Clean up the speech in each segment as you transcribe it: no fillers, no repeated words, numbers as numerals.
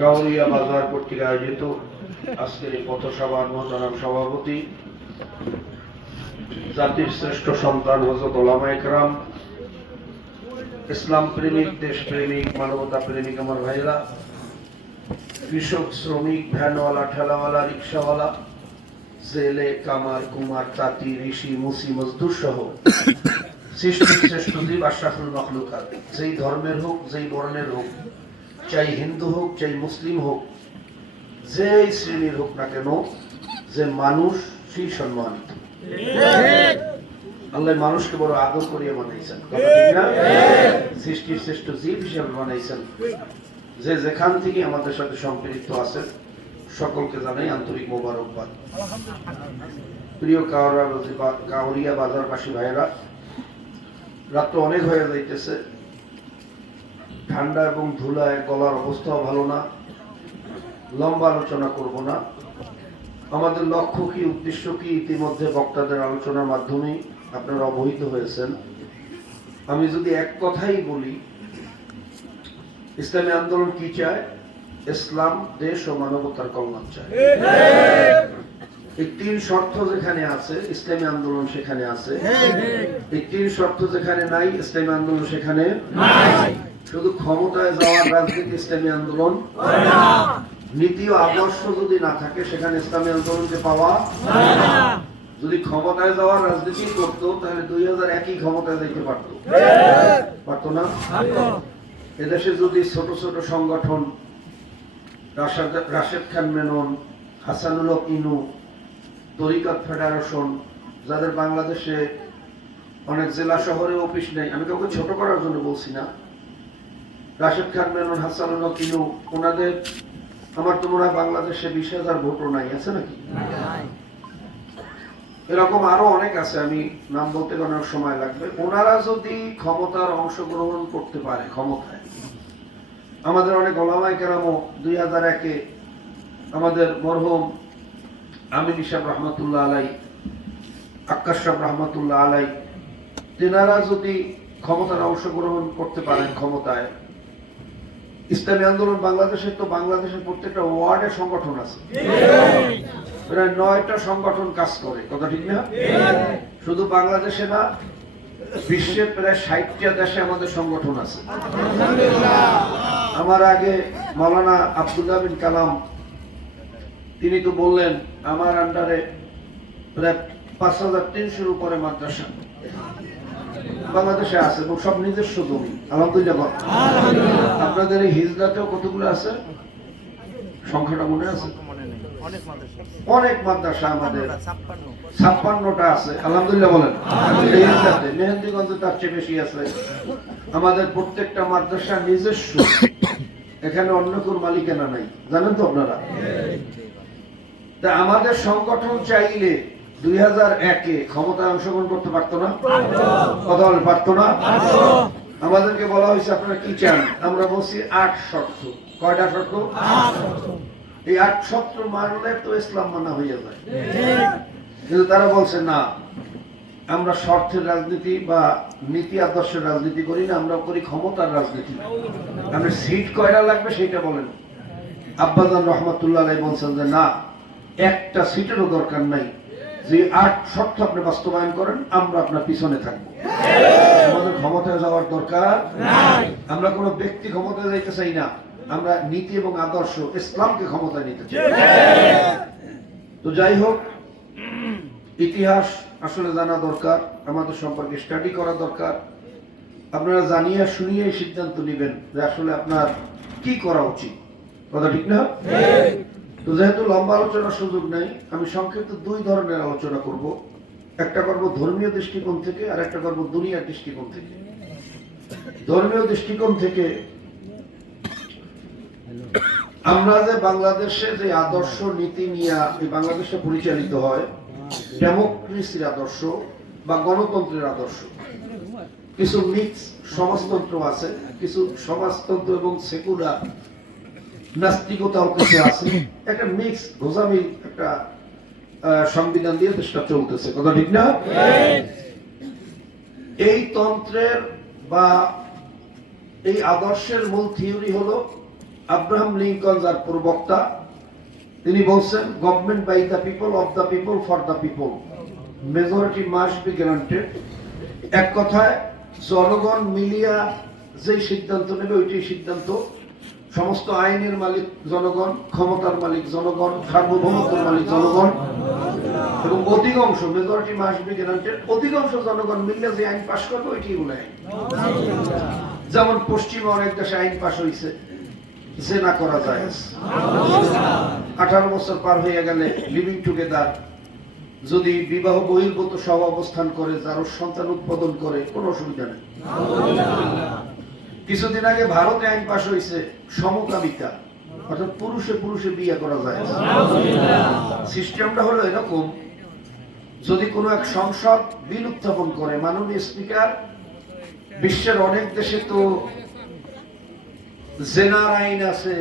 গাউরিয়া বাজার কর্তৃক আয়োজিত আজকের এই পথসভার মহতারাম সভাপতি জাতির শ্রেষ্ঠ সন্তান হযরত উলামায়ে কেরাম, ইসলাম প্রেমিক, দেশ প্রেমিক, মানবতা প্রেমিক আমার ভাইরা, কৃষক, শ্রমিক, ভ্যানওয়ালা, ঠেলাওয়ালা, রিক্সাওয়ালা, জেলে, কামার, কুমার, তাঁতি, ঋষি, মুসি, মজদুর সহ সৃষ্টির শ্রেষ্ঠ জীব আশরাফুল মাখলুকাত, যেই ধর্মের হোক, যেই বর্ণের হোক, চাই হিন্দু হোক, চাই মুসলিম হোক, যেই শ্রেণীর হোক না কেন, যে মানুষ সেই সম্মানিত। আল্লাহ মানুষকে বড় আদর করিয়া বানাইছেন, কথা ঠিক না? সৃষ্টির শ্রেষ্ঠ জীব হিসেবে বানাইছেন। যে যেখান থেকে আমাদের সাথে সম্পৃক্ত আছেন সকলকে জানাই আন্তরিক মোবারকবাদ। প্রিয় কাউরিয়া বাজারবাসী ভাইয়েরা, রাত তো অনেক হয়ে যাইতেছে, ঠান্ডা এবং ধুলায় গলার অবস্থাও ভালো না, লম্বা আলোচনা করব না। আমাদের লক্ষ্য কি, উদ্দেশ্য কি, ইতিমধ্যে বক্তাদের আলোচনার মাধ্যমে আপনারা অবহিত হয়েছেন। আমি যদি এক কথাই বলি, ইসলামী আন্দোলন কি চায়? ইসলাম, দেশ ও মানবতার কল্যাণ চায়। এই তিন শর্ত যেখানে আছে ইসলামী আন্দোলন সেখানে আছে, এই তিন শর্ত যেখানে নাই ইসলামী আন্দোলন সেখানে নাই। শুধু ক্ষমতায় যাওয়ার রাজনীতি ইসলামী আন্দোলন, নীতি ও আদর্শ যদি না থাকে সেখানে ইসলামী আন্দোলনকে পাওয়া। যদি ক্ষমতায় যাওয়ার রাজনীতি করতো তাহলে 2001 ক্ষমতায় যাইতে পারতো না? এদেশে যদি ছোট ছোট সংগঠন, রাশেদ খান মেনন, হাসানুল হক ইনু, তরিকত ফেডারেশন, যাদের বাংলাদেশে অনেক জেলা শহরে অফিস নেই, আমি কাউকে ছোট করার জন্য বলছি না, রাশেদ খান মেনন, হাসানুল হক ইনু, ওনাদের আমার তো মনে হয় বাংলাদেশে 20,000 ভোটও নাই, আছে নাকি? এরকম আরো অনেক আছে, আমি নাম বলতে অনেক সময় লাগবে। ওনারা যদি ক্ষমতার অংশগ্রহণ করতে পারে, ক্ষমতায় আমাদের অনেক উলামায়ে কেরামও 2001-এ আমাদের মরহুম আমিন সাহেব রহমতুল্লাহ আলাই, আক্কাস সাহেব রহমতুল্লাহ আলাই, তেনারা যদি ক্ষমতার অংশগ্রহণ করতে পারেন ক্ষমতায়, ইসলামী আন্দোলন বাংলাদেশের তো বাংলাদেশের প্রত্যেকটা ওয়ার্ডে সংগঠন আছে, প্রায় 9টা সংগঠন কাজ করে, কথা ঠিক না? শুধু বাংলাদেশে না, বিশ্বের প্রায় 60টা দেশে আমাদের সংগঠন আছে। আমার আগে মাওলানা আব্দুল্লাহ বিন কালাম তিনি তো বললেন আমার আন্ডারে প্রায় 5300-এর উপরে মাদ্রাসা বাংলাদেশে আছে এবং সব নিজস্ব জমি, আলহামদুলিল্লাহ। আপনাদের এই হিজরাতেও কতগুলো আছে, সংখ্যাটা মনে আছে? অনেক মাদ্রাসা আমাদের 56টা আছে, আলহামদুলিল্লাহ বলেন। মেহেন্দিগঞ্জে তার চেয়ে বেশি আছে। আমাদের প্রত্যেকটা মাদ্রাসা নিজস্ব, এখানে অন্য কোন মালিকানা নাই, জানেন তো আপনারা? তা আমাদের সংগঠন চাইলে 2001-এ ক্ষমতায় অংশগ্রহণ করতে পারতো না? কথা বলেন, পারতো না? আমাদেরকে বলা হয়েছে আপনারা কি চান, আমরা বলছি 8 শর্ত। কয়টা শর্ত? এই 8 শর্ত মানলে তো ইসলাম মানা হয়ে যায়। কিন্তু তারা বলছে না, আমরা স্বার্থের রাজনীতি বা নীতি আদর্শের রাজনীতি করি না, আমরা করি ক্ষমতার রাজনীতি। আমরা সিট কয়টা লাগবে সেটা বলেন। আব্বাজান রহমতুল্লাহ আলাইহি বলছেন যে না, একটা সিটেরও দরকার নাই, যে 8 শর্ত আপনি বাস্তবায়ন করেন আমরা আপনার পিছনে থাকবো। আমাদের ক্ষমতায় যাওয়ার দরকার নাই, আমরা কোনো ব্যক্তি ক্ষমতায় যাইতে চাই না, আমরা নীতি এবং আদর্শ ইসলামকে ক্ষমতায় নিতে চাই। তো যাই হোক, ইতিহাস আসলে জানা দরকার, আমাদের সম্পর্কে স্টাডি করা দরকার। আপনারা জানিয়ে শুনিয়ে সিদ্ধান্ত নেবেন যে আসলে আপনার কি করা উচিত, কথা ঠিক না? তো যেহেতু লম্বা আলোচনার সুযোগ নেই, আমি সংক্ষিপ্ত 2 ধরনের আলোচনা করব। একটা করব ধর্মীয় দৃষ্টিকোণ থেকে, আর একটা করব দুনিয়ার দৃষ্টিকোণ থেকে। ধর্মীয় দৃষ্টিকোণ থেকে আমরা যে বাংলাদেশে যে আদর্শ নীতি নিয়ে এই বাংলাদেশে পরিচালিত হয়, ডেমোক্রেসির আদর্শ বা গণতন্ত্রের আদর্শ, কিছু মিক্স সমাজতন্ত্র আছে, কিছু সমাজতন্ত্র এবং সেকুলার নাস্তিকতাও কিছু আছে, একটা মিক্স গোজামিল একটা সংবিধান দিয়ে দেশটা চলতেছে, কথা ঠিক না? এই তন্ত্রের বা এই আদর্শের মূল থিওরি হলো আব্রাহাম লিঙ্কন যার প্রবক্তা, তিনি বলছেন government by the people, of the people, for the people, majority must be guaranteed. এক কথায় জনগণ মিলিয়া যে সিদ্ধান্ত নেবে ওইটাই সিদ্ধান্ত। সমস্ত আইনের মালিক জনগণ, ক্ষমতার মালিক জনগণ, সার্বভৌমত্বের মালিক জনগণ, এবং অধিকাংশ মেজরিটি মাস্ট বি গ্যারান্টেড, অধিকাংশ জনগণ মিলে যে আইন পাশ করবে ওইটাই বলে আইন। যেমন পশ্চিমে অনেক দেশে আইন পাশ হয়েছে জেনা করা যায়, 18 বছর পার হয়ে গেলে লিভিং টুগেদার যদি বিবাহ বহির্ভূত সহ অবস্থান করে, যার সন্তান উৎপাদন করে, কোনো অসুবিধা নেই। কিছুদিন আগে ভারতে আইন পাশ হয়েছে সমকামিতা, অর্থাৎ পুরুষে পুরুষে বিয়ে করা যায়। সিস্টেমটা হলো এরকম, যদি কোনো এক সংসদ বিল উত্থাপন করে, মাননীয় স্পিকার, বিশ্বের অনেক দেশে তো জেনার আইন আছে,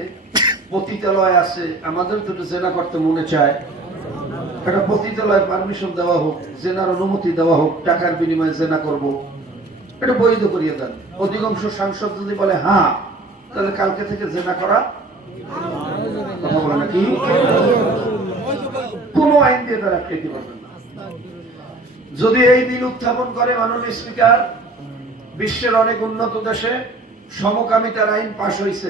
পতিতালয় আছে, আমাদের তো জেনা করতে মনে চায়, একটা পতিতালয় পারমিশন দেওয়া হোক, জেনার অনুমতি দেওয়া হোক, টাকার বিনিময়ে জেনা করব, এটা বৈধ করিয়ে দেন। অধিকাংশ সাংসদ যদি বলে হ্যাঁ, তাহলে কালকে থেকে জেনা করা, কথা বলে নাকি, কোন আইন দিয়ে তারা আটকাইতে পারবেন না। যদি এই বিল উত্থাপন করে মাননীয় স্পিকার, বিশ্বের অনেক উন্নত দেশে সমকামিতার আইন পাশ হয়েছে,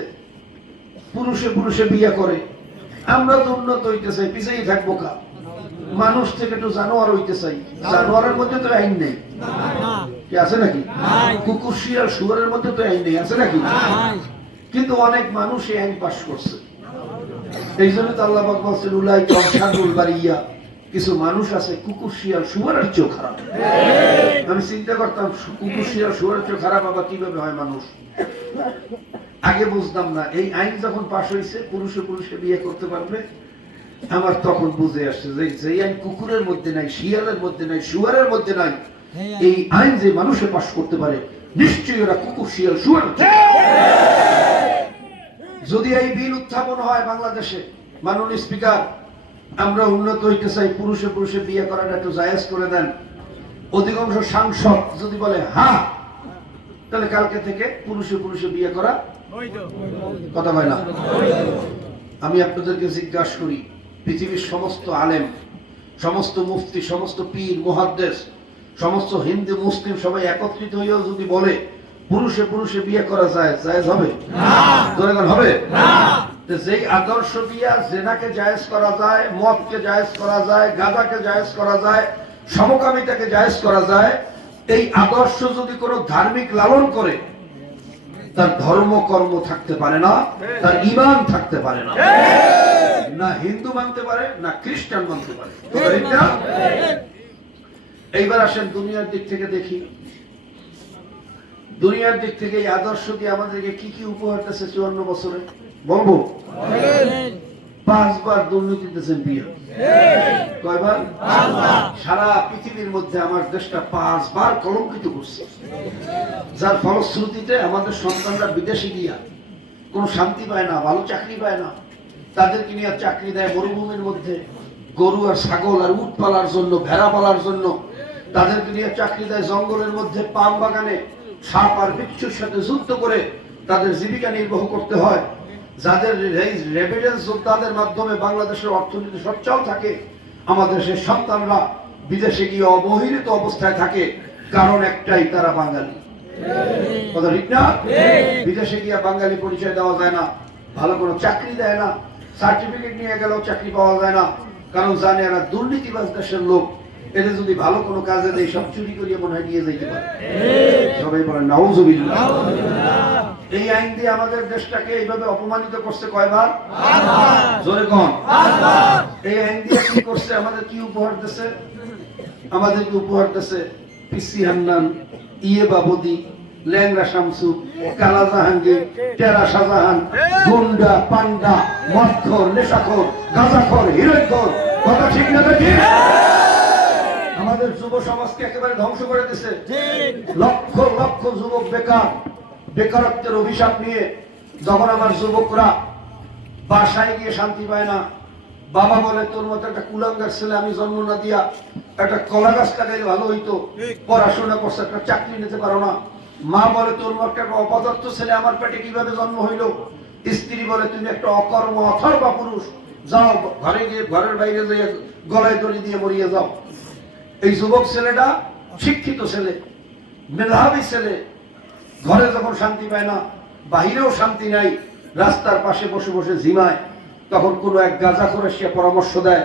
পুরুষে পুরুষে বিয়ে করে, আমরা তো উন্নত হইতে চাই, পিছিয়ে থাকবো কা, মানুষ থেকে একটু জানোয়ার হইতে চাই, জানোয়ারের মধ্যে তো আইন নেই, কি আছে নাকি? কুকুর শিয়াল শুয়ারের মধ্যে তো আইন নেই, আছে নাকি? কিন্তু অনেক মানুষ এই আইন পাশ করছে। এই জন্য তো আল্লাহ পাক বলছেন উলাইকা শাররুল বারিয়া, কিছু মানুষ আছে কুকুর শিয়াল শুয়ারের চেয়েও খারাপ। আমি চিন্তা করতাম কুকুর শিয়াল শুয়ারের চেয়েও খারাপ আবার কিভাবে হয় মানুষ, আগে বুঝতাম না। এই আইন যখন পাশ হয়েছে পুরুষে পুরুষে বিয়ে করতে পারবে, আমার তখন বুঝে আসছে যে যেই আইন কুকুরের মধ্যে নাই, শিয়ালের মধ্যে নাই, শুয়ারের মধ্যে নাই, এই আইন যে মানুষে পাশ করতে পারে, নিশ্চয়ই ওরা কুকুর শিয়াল শুয়ার। যদি এই বিল উত্থাপন হয় বাংলাদেশে, মাননীয় স্পিকার, আমরা উন্নত হইতে চাই, পুরুষে পুরুষে বিয়ে করাটা একটু জায়েজ করে দেন, অধিকাংশ সাংসদ যদি বলে হ্যাঁ, তাহলে কালকে থেকে পুরুষে পুরুষে বিয়ে করা, কথা হয় না। আমি আপনাদেরকে জিজ্ঞাসা করি, পৃথিবীর সমস্ত আলেম, সমস্ত মুফতি, সমস্ত পীর মুহাদ্দিস, সমস্ত হিন্দু মুসলিম সবাই একত্রিত হয়েও যদি বলে পুরুষে পুরুষে বিয়ে করা যায়, জায়েজ হবে না? হবে না। যেই আদর্শ দিয়া জেনাকে জায়েজ করা যায়, মদকে জায়েজ করা যায়, গাঁজাকে জায়েজ করা যায়, সমকামিতাকে জায়েজ করা যায়, এই আদর্শ যদি কোনো ধার্মিক লালন করে, তার ধর্ম কর্ম থাকতে পারে না, তার ঈমান থাকতে পারে না, না হিন্দু মানতে পারে, না খ্রিস্টান মানতে পারে। এইবার আসেন দুনিয়ার দিক থেকে দেখি, দুনিয়ার দিক থেকে এই আদর্শ দিয়ে আমাদেরকে কি কি উপহার দিয়েছে 54 বছরে বলবো? 5 বার দুর্নীতি দিয়েছেন বিয়ে, কয়বার? 5 বার। সারা পৃথিবীর মধ্যে আমার দেশটা 5 বার কলঙ্কিত করছে, যার ফলশ্রুতিতে আমাদের সন্তানরা বিদেশে গিয়া কোনো শান্তি পায় না, ভালো চাকরি পায় না, তাদেরকে নিয়ে চাকরি দেয় মরুভূমির মধ্যে গরু আর ছাগল আর উট পালার জন্য, ভেড়া পালার জন্য, তাদেরকে নিয়ে চাকরি দেয় জঙ্গলের মধ্যে পাম বাগানে সাপ আর বিচ্ছুর সাথে যুদ্ধ করে তাদের জীবিকা নির্বাহ করতে হয়। যাদের রেভিডেন্স যোদ্ধাদের মাধ্যমে বাংলাদেশের অর্থনীতি সচ্ছল থাকে, আমাদের সেই সন্তানরা বিদেশে গিয়ে অবহেলিত অবস্থায় থাকে, কারণ একটাই, তারা বাঙালি। কথা ঠিক না? বিদেশে গিয়ে বাঙালি পরিচয় দেওয়া যায় না, ভালো কোনো চাকরি দেয় না, সার্টিফিকেট নিয়ে গেলেও চাকরি পাওয়া যায় না, কারণ জানে এরা দুর্নীতিবাজ দেশের লোক, এদের যদি ভালো কোনো কাজে দেয় সব চুরি করিয়ে মনে হয় নিয়ে যাইতে পারে। সবাই বলেন নাউজুবিল্লাহ। এই আইন দিয়ে আমাদের দেশটাকে এইভাবে অপমানিত করছে কয়বার? জোরে কোন? এই আইন দিয়ে কি করছে? আমাদের কি উপহার দিয়েছে? আমাদেরকে উপহার দিয়েছে পিসি হান্নান, ইয়ে বাবুদি, ল্যাংরা শামসু, কালা জাহাঙ্গীর, টেরা শাহজাহান, গুন্ডা, পান্ডা, মদখোর, নেশাখোর, গাঁজাখোর, হিরোইনখোর। কথা ঠিক না? ঠিক। আমাদের যুব সমাজকে একেবারে ধ্বংস করে দিয়েছে। লক্ষ লক্ষ যুবক বেকার, বেকারত্বের অভিশাপ নিয়ে যখন আমার যুবকরা বাসায় গিয়ে শান্তি পায় না, বাবা বলে তোর মতো একটা কুলাঙ্গার ছেলে আমি জন্ম না দিয়া একটা কলা গাছ লাগাইলে ভালো হইতো, পড়াশোনা করছে, একটা চাকরি নিতে পারো না। মা বলে তোর মতো একটা অপদার্থ ছেলে আমার পেটে কিভাবে জন্ম হইলো, স্ত্রী বলে তুমি একটা অকর্ম অথর্বা পুরুষ, যাও ঘরে গিয়ে ঘরের বাইরে যেয়ে গলায় দড়ি দিয়ে মরিয়ে যাও। এই যুবক ছেলেটা শিক্ষিত ছেলে, মেধাবী ছেলে, ঘরে যখন শান্তি পায় না, বাহিরেও শান্তি নাই, রাস্তার পাশে বসে বসে ঝিমায়। তখন কোনো এক গাঁজাখোর এসে পরামর্শ দেয়,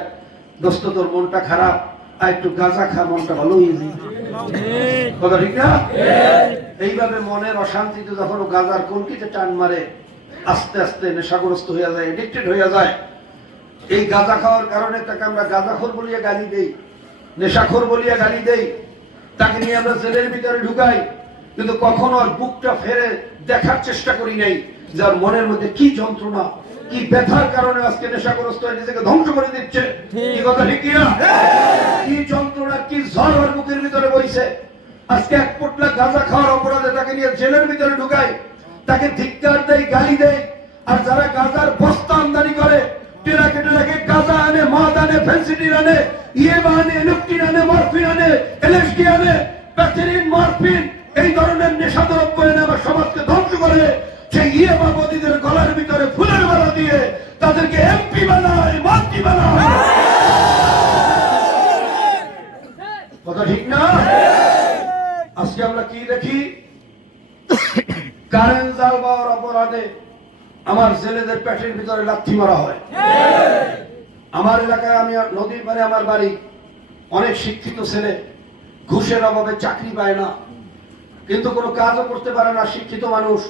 দোস্ত তোর মনটা খারাপ, আর একটু গাঁজা খা, মনটা ভালো হয়ে যাবে। কথা ঠিক না? এইভাবে মনের অশান্তিতে যখন ও গাঁজার কলকিতে টান মারে, আস্তে আস্তে নেশাগ্রস্ত হয়ে যায়, এডিক্টেড হয়ে যায়। এই গাঁজা খাওয়ার কারণে তাকে আমরা গাঁজাখোর বলিয়া গালি দেই, নেশাখোর বলিয়া গালি দেই, তাকে নিয়ে আমরা জেলের ভিতরে ঢুকাই, কিন্তু কখনো আর বুকটা ফেরে দেখার চেষ্টা করি নাই যার মনের মধ্যে কি যন্ত্রণা, কি ব্যথার কারণে আজকে নেশাগ্রস্ত হয়ে নিজেকে ধ্বংস করে দিচ্ছে। কি কথা ঠিক না? কি যন্ত্রণা, কি ঝড় ওর বুকের ভিতরে বইছে। আজকে এক পোটলা গাঁজা খাওয়ার অপরাধে তাকে নিয়ে জেলের ভিতরে ঢুকাই, তাকে ধিক্কার দেয়, গালি দেয়। আর যারা গাঁজার বস্তা আমদানি করে, টেরাকে টেরাকে গাঁজা আনে, মদ আনে, ফেন্সিডিল আনে, ইয়েবা আনে, এনএফটিন আনে, মরফিন আনে, এলএসডি আনে, প্যাথেরিন, মরফিন, এই ধরনের নেশাদ্রব্য এনে আমার সমাজকে ধ্বংস করে। সেই ইয়েবাবতীদের গলার ভিতরে ফুলের মালা দিয়ে তাদেরকে এমপি বানায়, মন্ত্রী বানায়। কথা ঠিক না? আজকে আমরা কি দেখি? কারেন্ট জাল পাওয়ার অপরাধে আমার ছেলেদের পেটের ভিতরে লাথি মারা হয়। আমার এলাকায়, আমি নদীর পারে আমার বাড়ি, অনেক শিক্ষিত ছেলে ঘুষের অভাবে চাকরি পায় না, কিন্তু কোনো কাজও করতে পারে না। শিক্ষিত মানুষ,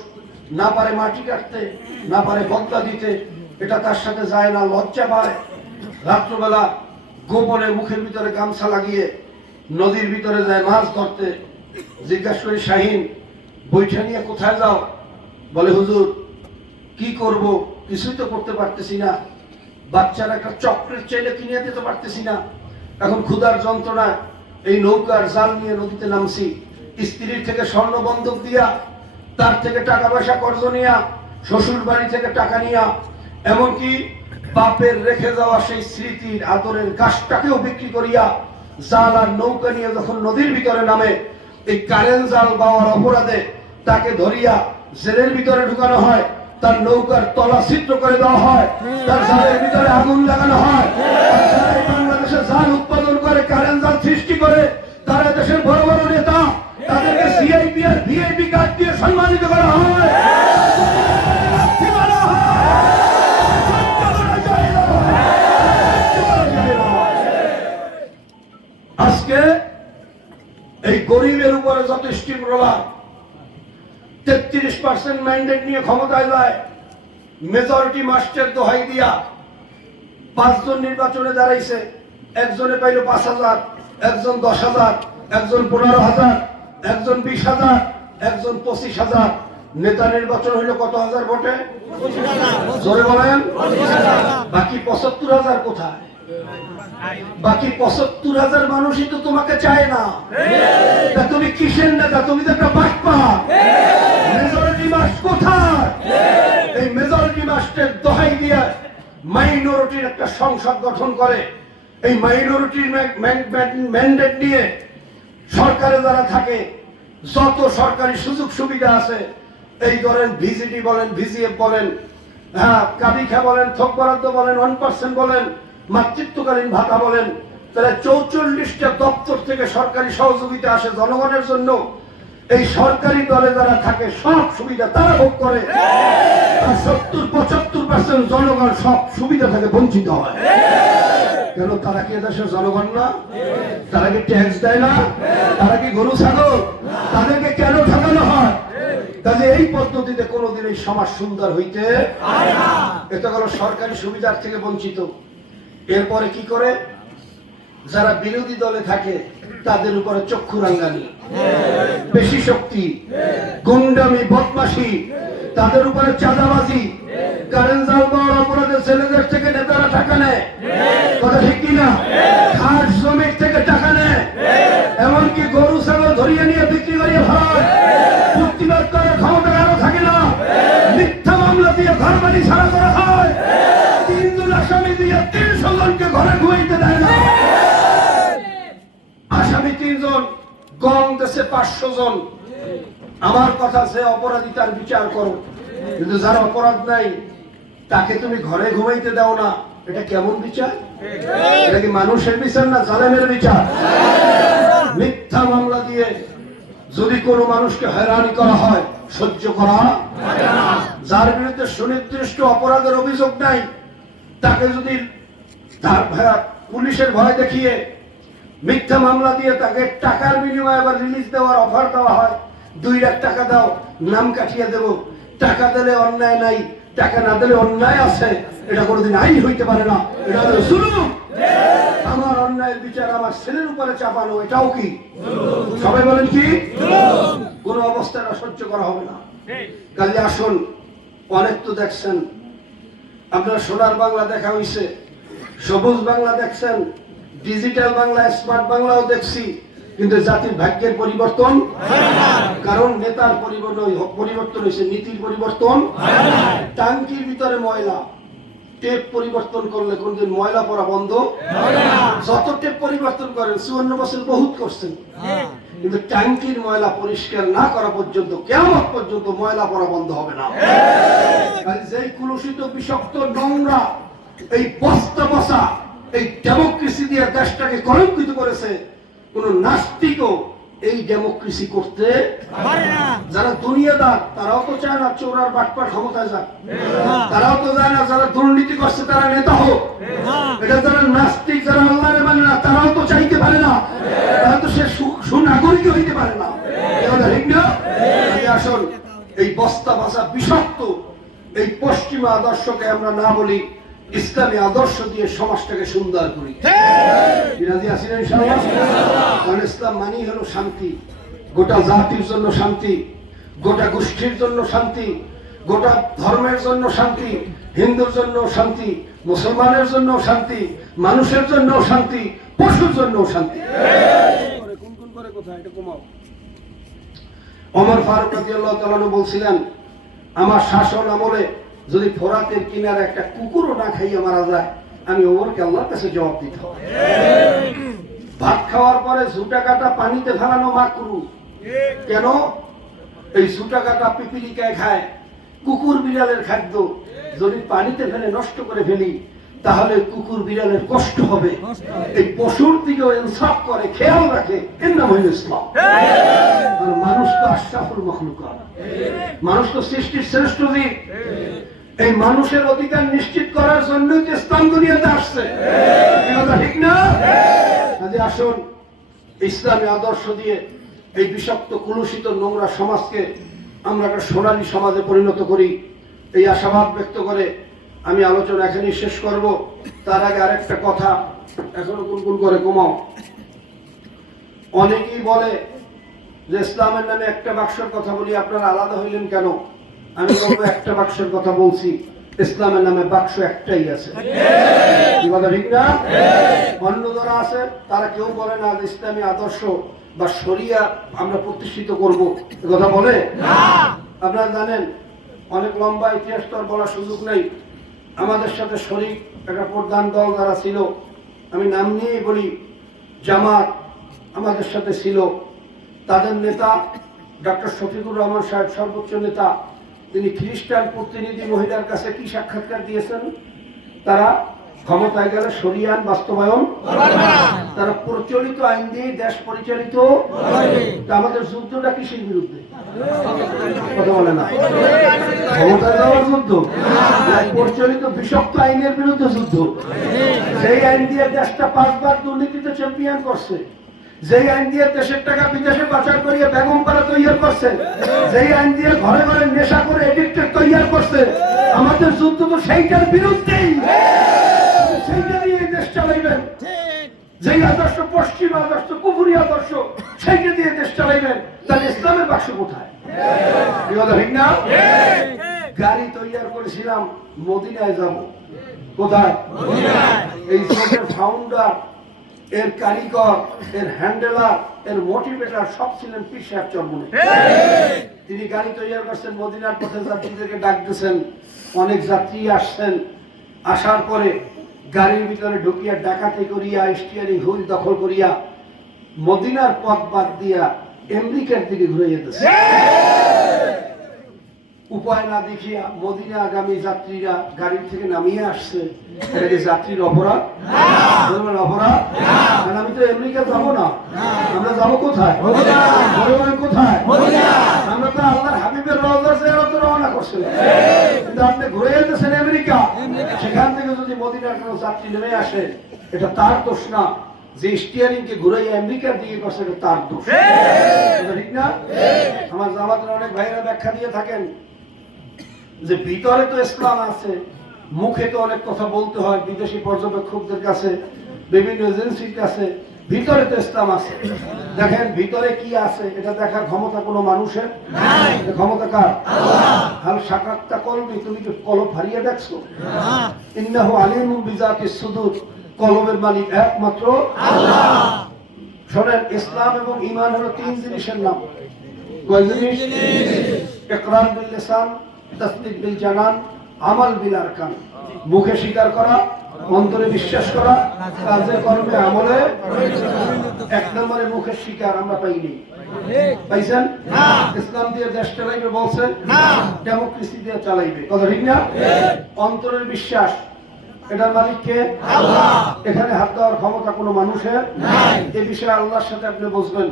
না পারে মাটি কাটতে, না পারে বদলা দিতে, এটা তার সাথে যায় না, লজ্জা পায়। রাত্রবেলা গোপনে মুখের ভিতরে গামছা লাগিয়ে নদীর ভিতরে যায় মাছ ধরতে। জিজ্ঞাসা করি, শাহিন বৈঠা নিয়ে কোথায় যাও? বলে, হুজুর কি করব, কিছুই তো করতে পারতেছি না, বাচ্চারা একটা চকলেট চাইলে কিনে দিতে পারতেছি না, এখন ক্ষুধার যন্ত্রণায় এই নৌকার জাল নিয়ে নদীতে নামছি। স্ত্রীর থেকে স্বর্ণ বন্ধক দিয়া, তার থেকে টাকা পয়সা কর্জ নিয়া, শ্বশুর বাড়ি থেকে টাকা নিয়া, এমনকি বাপের রেখে যাওয়া সেই স্মৃতির আদরের গাছটাকেও বিক্রি করিয়া জাল আর নৌকা নিয়ে যখন নদীর ভিতরে নামে, এই কারেন্ট জাল পাওয়ার অপরাধে তাকে ধরিয়া জেলের ভিতরে ঢুকানো হয়, তার নৌকার তলা ছিদ্র করে দেওয়া হয়, তার জালের ভিতরে আগুন লাগানো হয়। যারা বাংলাদেশে জাল উৎপাদন করে, কারেন্ট জাল সৃষ্টি করে, তারা দেশের বড় বড় নেতা, তাদেরকে সিআইপি আর ভিআইপি কার্ড দিয়ে সম্মানিত করা হয়। আজকে এই গরিবের উপরে যত স্টিম রোলার 33% ম্যান্ডেট নিয়ে ক্ষমতায় যায়, মেজরিটি মাস্টার দোহাই দিয়া 5 জন নির্বাচনে দাঁড়াইছে, একজনে পাইল 5,000, একজন 10,000, একজন 15,000, একজন 20,000, একজন 25,000। নেতা নির্বাচন হইল কত হাজার ভোটে? জোরে বলেন। বাকি 75,000 কোথায়? বাকি 75,000 মানুষই তো তোমাকে চায় না। তা তুমি কিসের নেতা? তুমি তো একটা বাটপা। মেজরিটি মাস কোথায়? এই মেজরিটি মাসের দোহাই দিয়ে মাইনরিটির একটা সংসদ গঠন করে, এই মাইনরিটির ম্যান্ডেট নিয়ে সরকারে যারা থাকে, যত সরকারি সুযোগ সুবিধা আছে, এই ধরেন ভিজিডি বলেন, ভিজিএফ বলেন, হ্যাঁ কাবিখা বলেন, থোক বরাদ্দ বলেন, 1% বলেন, মাতৃত্বকালীন ভাতা বলেন, তাহলে 44টা দপ্তর থেকে সরকারি সহযোগিতা আসে জনগণের জন্য। এই সরকারি দলে যারা থাকে সব সুবিধা তারা ভোগ করে, আর 70-75% জনগণ সব সুবিধা থেকে বঞ্চিত হয়। কেন? তারা কি দেশের জনগণ না? তারা কি ট্যাক্স দেয় না? তারা কি গরু ছাগল? তাদেরকে কেন ঠকানো হয়? তাহলে এই পদ্ধতিতে কোনোদিন এই সমাজ সুন্দর হইতে পারে না। এটা হলো সরকারি সুবিধার থেকে বঞ্চিত। এরপরে কি করে? যারা বিরোধী দলে থাকে তাদের উপরে চক্ষু রাঙ্গানি, বেশি শক্তি, গুন্ডামি, বদমাশি, তাদের উপরে চাঁদাবাজি, কারেন্ট জাল পাওয়ার অপরাধে ছেলেদের থেকে নেতারা টাকা নেয়। কথা ঠিক কিনা? খাস জমির থেকে টাকা নেয়, এমনকি গরু ছাগল ধরিয়ে নিয়ে বিক্রি করিয়ে ফেলায়। প্রতিবাদ করার ক্ষমতা কারো থাকে না, মিথ্যা মামলা দিয়ে ঘর বাড়ি ছাড়া করা হয়। 3 জন আসামি দিয়ে 300 জনকে ঘরে ঘুমাইতে দেয় না। আসামি 3 জন, গং দেশে 500 জন। আমার কথা, সে অপরাধী তার বিচার করো। কিন্তু যার অপরাধ নাই তাকে তুমি ঘরে ঘুমাইতে দাও না, এটা কেমন বিচার? এটা কি মানুষের বিচার না জালেমের বিচার? মিথ্যা মামলা দিয়ে যদি কোনো মানুষকে হয়রানি করা হয় সহ্য করা, যার বিরুদ্ধে সুনির্দিষ্ট অপরাধের অভিযোগ নাই তাকে যদি পুলিশের ভয় দেখিয়ে মিথ্যা মামলা দিয়ে তাকে টাকার বিনিময়ে আবার রিলিজ দেওয়ার অফার দেওয়া হয়, 2 লাখ টাকা দাও নাম কাটিয়ে দেব, টাকা দিলে অন্যায় নাই, টাকা না দিলে অন্যায় আছে, এটা কোনোদিন আইন হইতে পারে না, এটা হলো জুলুম। আমার অন্যায়ের বিচার আমার ছেলের উপরে চাপানো, এটাও কি? সবাই বলেন কি? কোন অবস্থায় সহ্য করা হবে না। কাজে আসুন, অনেক তো দেখছেন আপনারা, সোনার বাংলা দেখা হইছে, সবুজ বাংলা দেখছেন, ডিজিটাল বাংলা, স্মার্ট বাংলাও দেখছি, কিন্তু জাতির ভাগ্যের পরিবর্তন, কারণ নেতার পরিবর্তন হয়েছে, নীতির পরিবর্তন। টাঙ্কির ভিতরে ময়লা, টেপ পরিবর্তন করলে কোনদিন ময়লা পড়া বন্ধ? যত টেপ পরিবর্তন করেন, 54 বছর বহুত করছেন, কিন্তু ট্যাঙ্কির ময়লা পরিষ্কার না করা পর্যন্ত, কিয়ামত পর্যন্ত ময়লা পড়া বন্ধ হবে না। যেই কুলুষিত বিষাক্ত নোংরা এই বস্তা বসা এই ডেমোক্রেসি দিয়ে দেশটাকে কলঙ্কিত করেছে, কোন নাস্তিকও এই ডেমোক্রেসি করতে পারে না। যারা দুনিয়াদার তারাও তো চায় না চোরার বাটপার ক্ষমতায় যাক, তারাও তো চায় না যারা দুর্নীতি করছে তারা নেতা হোক। এটা যারা নাস্তিক, যারা আল্লাহরে মানে না, তারাও তো চাইতে পারে না, তারা তো সে সুনাগরিক হইতে পারে না, ঠিক না? আসুন, এই বস্তা ভাষা বিষাক্ত এই পশ্চিমা আদর্শকে আমরা না বলি, ইসলামী আদর্শ দিয়ে সমাজটাকে সুন্দর করি। কারণ ইসলাম মানি হলো শান্তি, গোটা জাতির জন্য শান্তি, গোটা গোষ্ঠীর জন্য শান্তি, গোটা ধর্মের জন্য শান্তি, হিন্দুর জন্য শান্তি, মুসলমানের জন্য শান্তি, মানুষের জন্য শান্তি, পশুর জন্য শান্তি। ওমর ফারুক রাদিয়াল্লাহু তাআলা বলছিলেন, আমার শাসন আমলে যদি ফোরাতের কিনারে একটা কুকুরও না খাইয়া মারা যায়, আমি ওমরকে আল্লাহর কাছে জবাব দিতে হবে। ভাত খাওয়ার পরে ঝুটা কাটা পানিতে ফেলানো মাকরু, কেন? এই ঝুটা কাটা পিপিলিকায় খায়, কুকুর বিড়ালের খাদ্য, যদি পানিতে ফেলে নষ্ট করে ফেলি তাহলে কুকুর বিড়ালের কষ্ট হবে। এই পশুর দিকেও ইনসাফ করে, খেয়াল রাখে, এর নাম হইল ইসলাম। আর মানুষ তো আশরাফুল মাখলুকাত, মানুষ তো সৃষ্টির শ্রেষ্ঠ জীব। এই মানুষের অধিকার নিশ্চিত করার জন্যই তো ইসলাম দুনিয়াতে আসছে, ঠিক না? আসুন, ইসলামী আদর্শ দিয়ে এই বিষাক্ত কুলুষিত নোংরা সমাজকে আমরা একটা সোনালী সমাজে পরিণত করি, এই আশাবাদ ব্যক্ত করে আমি আলোচনা এখানেই শেষ করব। তার আগে আরেকটা কথা, এখনো গুনগুন করে কমাও। অনেকেই বলে যে ইসলামের নামে একটা বাক্সের কথা বলি, আপনারা আলাদা হইলেন কেন? আমি বলবো, একটা বাক্সের কথা বলছি, ইসলামের নামে বাক্স একটাই আছে, কি বলে, ঠিক না? অন্য যারা আছে তারা কেউ বলে না যে ইসলামী আদর্শ বা শরিয়া আমরা প্রতিষ্ঠিত করব, এ কথা বলে না। আপনারা জানেন, অনেক লম্বা ইতিহাস তো আর বলার সুযোগ নেই। আমাদের সাথে শরীক একটা প্রধান দল যারা ছিল, আমি নাম নিয়েই বলি, জামাত আমাদের সাথে ছিল। তাদের নেতা ডক্টর শফিকুর রহমান সাহেব, সর্বোচ্চ নেতা, তিনি খ্রিস্টান প্রতিনিধি মহিলার কাছে কি সাক্ষাৎকার দিয়েছেন? তারা ক্ষমতায় গেলে শরিয়ান বাস্তবায়ন, তারা প্রচলিত আইন দিয়ে দেশ পরিচালিত। আমাদের যুদ্ধটা কিসের বিরুদ্ধে? কথা বলে না, ক্ষমতায় যাওয়ার যুদ্ধ, প্রচলিত বিষাক্ত আইনের বিরুদ্ধে যুদ্ধ। সেই আইন দিয়ে দেশটা 5 বার দুর্নীতিতে চ্যাম্পিয়ন করছে, যেই আইন দিয়ে দেশের টাকা বিদেশে পাচার করিয়ে বেগম পাড়া তৈরি করছে, যেই আইন দিয়ে ঘরে ঘরে নেশা করে এডিক্টেড তৈরি করছে। আমাদের যুদ্ধ তো সেইটার বিরুদ্ধেই, সেইটা নিয়ে দেশ চালাইবেন। যেই আদর্শ পশ্চিম আদর্শ, কুফুরি আদর্শ, সেইটা দিয়ে দেশ চালাইবেন, তাহলে ইসলামের বাক্স কোথায়? ঠিক না? গাড়ি তৈরি করেছিলাম, মদিনায় যাব, কোথায়? এই সবের ফাউন্ডার, এর কারিগর, এর হ্যান্ডেলার, এর মোটিভেটর সব ছিলেন পীর সাহেব চরমনে। তিনি গাড়ি তৈরি করছেন, মদিনার পথে যাত্রীদেরকে ডাক দিয়েছেন, অনেক যাত্রী আসছেন। আসার পরে গাড়ির ভিতরে ঢুকিয়া ডাকাতি করিয়া, স্টিয়ারিং হুইল দখল করিয়া মদিনার পথ বাদ দিয়া আমেরিকার দিকে ঘুরে যেতেছে। উপায় না দেখিয়া মদিনা আগামী যাত্রীরা গাড়ি থেকে নামিয়ে আসছে, এটা কি যাত্রীর অপরাধ? অপরাধ? কারণ আমি তো আমেরিকা যাবো না, আমরা যাবো কোথায়? কোথায়? আমরা তো আল্লাহর হাবিবের রওজা জিয়ারতে রওনা করছিলাম, কিন্তু আপনি ঘুরে যেতেছেন আমেরিকা। সেখান থেকে যদি মদিনার কোনো যাত্রী নেমে আসে, এটা তার দোষ না। যে স্টিয়ারিং কে ঘুরাই আমেরিকার দিকে করছে, এটা তার দোষ, ঠিক না? আমার জামাতের অনেক ভাইরা ব্যাখ্যা দিয়ে থাকেন যে ভিতরে তো ইসলাম আছে, মুখে তো অনেক কথা বলতে হয় বিদেশি পর্যবেক্ষকদের কাছে, বিভিন্ন এজেন্সির কাছে, ভিতরে তো ইসলাম আছে। দেখেন ভিতরে কি আছে এটা দেখার ক্ষমতা কোনো মানুষের নাই। ক্ষমতা কার? আল্লাহ। হাল সাকাতটা কলবি, তুমি কি কলব হারিয়ে দেখছো? ইন্নাহু আলিমুম বিজাতিস সুদূর, কলবের মালিক একমাত্র আল্লাহ। শোনেন, ইসলাম এবং ঈমান হলো তিন জিনিসের নাম। কয় জিনিস? ইকরার বিল লিসান, তাসদীক বিল জানান, আমাল বিল আরকান। মুখে স্বীকার করা, অন্তরে বিশ্বাস করা, কাজে কর্মে আমলে। এক নম্বরে মুখের স্বীকার আমরা পাইনি, পাইছেন? ইসলাম দিয়ে দেশ চালাইবে বলছে, ডেমোক্রেসি দিয়ে চালাইবে, কথা ঠিক না? অন্তরের বিশ্বাস, এটার মালিক কে? আল্লাহ। এখানে হাত দেওয়ার ক্ষমতা কোনো মানুষের নাই। এই বিষয়ে আল্লাহর সাথে আপনি বুঝবেন।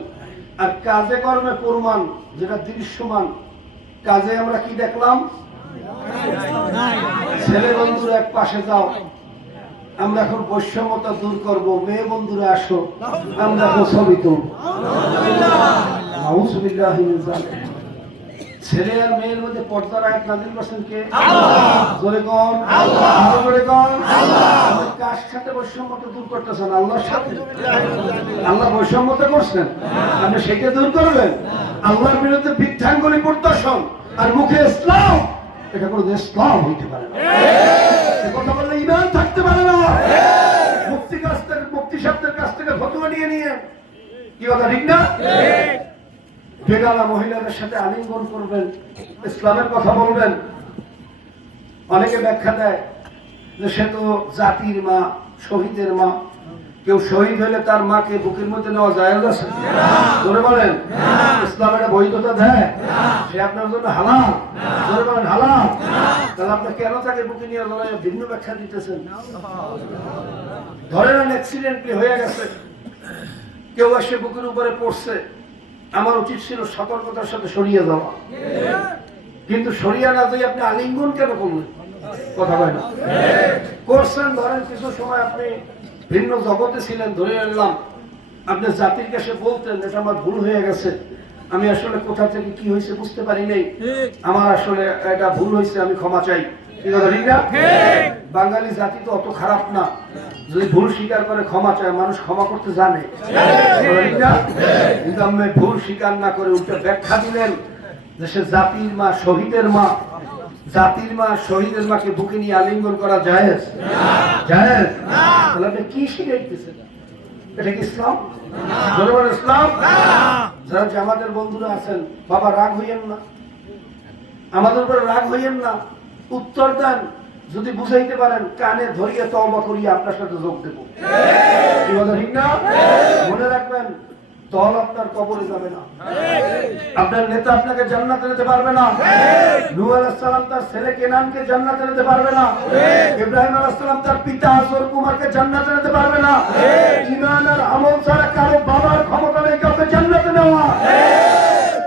আর কাজে কর্মে প্রমাণ, যেটা দৃশ্যমান। কাজে আমরা কি দেখলাম? ছেলে বন্ধুরা এক পাশে যাও, আমরা এখন বৈষম্যতা দূর করব, মেয়ে বন্ধুরা আসো, আমরা এখন ছবি তুলব। ছেলে আর মেয়ের মধ্যে পর্দার আয়াত নাযিল করেছেন কে? আল্লাহ। জোরে কোন? আল্লাহ। জোরে কোন? আল্লাহ। কার সাথে বৈষম্যতা দূর করতেছেন? আল্লাহর সাথে। আল্লাহ বৈষম্যতা করছেন, আপনি সেটা দূর করবেন? আল্লাহর বিরুদ্ধে বৃদ্ধাঙ্গুলি প্রদর্শন আর মুখে ইসলাম, এটা কোনো ইসলাম হইতে পারে না। কথা বললে ঈমান থাকতে পারে না। মুফতি সাহেবদের কাছ থেকে ফতোয়া নিয়ে নিয়ে, কি কথা ঠিক না? বেগানা মহিলাদের সাথে আলিঙ্গন করবেন, ইসলামের কথা বলবেন। অনেকে ব্যাখ্যা দেয় যে সে তো জাতির মা, শহীদের মা। কেউ শহীদ হলে তার মাকে বুকের মধ্যে নেওয়া জায়েজ আছে? জোরে বলেন। ইসলামের বৈধতা দেয়? সে আপনার জন্য হালাল? জোরে বলেন হালাল। তাহলে আপনি কেন তাকে বুকে নিয়ে লড়াই ভিন্ন ব্যাখ্যা দিতেছেন? ধরেন অ্যাক্সিডেন্টলি হয়ে গেছে, কেউ এসে বুকের উপরে পড়ছে, আমার উচিত ছিল সতর্কতার সাথে সরিয়ে যাওয়া, কিন্তু সরিয়ে না যাই আপনি আলিঙ্গন কেন করলেন? কথা হয় না? করছেন, ধরেন কিছু সময় আপনি ভিন্ন জগতে ছিলেন, ধরে আনলাম আপনি জাতির কাছে বলতেন এটা আমার ভুল হয়ে গেছে, আমি আসলে কোথা থেকে কি হয়েছে বুঝতে পারি নাই, আমার আসলে এটা ভুল হয়েছে, আমি ক্ষমা চাই। ঠিক না? বাঙালি জাতি তো অত খারাপ না, যদি ভুল স্বীকার করে ক্ষমা চায়, মানুষ ক্ষমা করতে জানে, ঠিক না? কিন্তু আপনি ভুল স্বীকার না করে উল্টে ব্যাখ্যা দিলেন যে সে জাতির মা, শহীদের মা। জাতির মা, শহীদের মাকে বুকে নিয়ে আলিঙ্গন করা জায়েজ? জায়েজ? তাহলে আপনি কি শিখাইতেছেন? এটা কি ইসলাম? ইসলাম? যারা জামাতের বন্ধুরা আছেন, বাবা রাগ হইয়েন না, আমাদের উপরে রাগ হইয়েন না, উত্তর দেন। যদি বুঝাইতে পারেন, কানে ধরিয়ে তওবা করিয়া আপনার সাথে যোগ দেব। কি কথা ঠিক না? মনে রাখবেন, দল আপনার কবরে যাবে না, আপনার নেতা আপনাকে জান্নাতে নিতে পারবে না, নূহ আলাইহিস সালাম তার ছেলে কেনানকে জান্নাতে নিতে পারবে না, ইব্রাহিম আলাইহিস সালাম তার পিতা আজর কুমারকে জান্নাতে নিতে পারবে না। ঈমান আর আমল ছাড়া কারো বাবার ক্ষমতা নেই কাউকে জান্নাতে নেওয়া।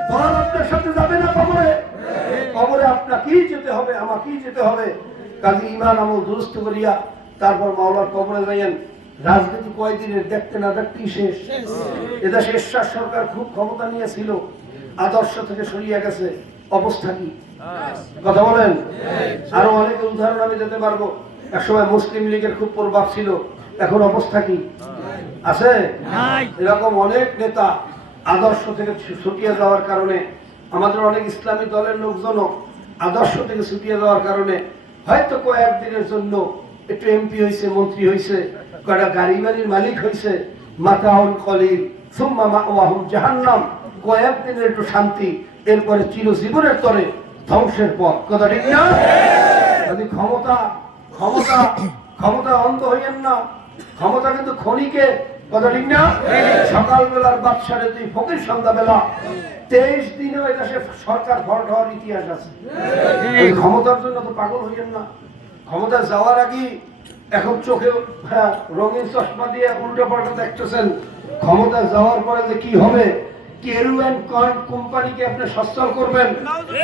দল আপনার সাথে যাবে না কবরে, কবরে আপনাকেই যেতে হবে, আমাকেই যেতে হবে। কাজে ঈমান আমল দুরুস্ত করিয়া তারপর মাওলার কবরে যাইয়েন। রাজনীতি কয়দিনের, দেখতে না দেখতেই শেষ। এদেশে এরশাদ সরকার খুব ক্ষমতা নিয়েছিল, আদর্শ থেকে সরিয়ে গেছে, অবস্থা কি? কথা বলেন। আরো অনেক উদাহরণ আমি দিতে পারবো। একসময় মুসলিম লীগের খুব প্রভাব ছিল, এখন অবস্থা কি আছে? এরকম অনেক নেতা আদর্শ থেকে ছুটিয়ে যাওয়ার কারণে, আমাদের অনেক ইসলামী দলের লোকজনও আদর্শ থেকে ছুটিয়ে যাওয়ার কারণে হয়তো কয়েকদিনের জন্য একটু এমপি হয়েছে, মন্ত্রী হয়েছে, কয়টা গাড়ি বাড়ির মালিক হয়েছে, মাতাউন কলিল সুম্মা মাওয়াহুম জাহান্নাম, কয়েকদিনের একটু শান্তি, এরপরে চিরজীবনের তরে ধ্বংসের পথ। কথা ঠিক না? যদি ক্ষমতা ক্ষমতা ক্ষমতা অন্ধ হইয়েন না, ক্ষমতা কিন্তু ক্ষণিকে, কথা ঠিক না? সকালবেলার বাদশারে তুই ফকির সন্ধ্যাবেলা 23 দিনেও এই দেশে সরকার ফল্ট হওয়ার ইতিহাস আছে। ক্ষমতার জন্য তো পাগল হইয়েন না। ক্ষমতা যাওয়ার আগে এখন চোখে রঙিন চশমা দিয়ে উল্টো পাল্টা দেখতেছেন, ক্ষমতা যাওয়ার পরে যে কি হবে। কেরু অ্যান্ড কর্ন কোম্পানিকে আপনি সচ্ছল করবেন,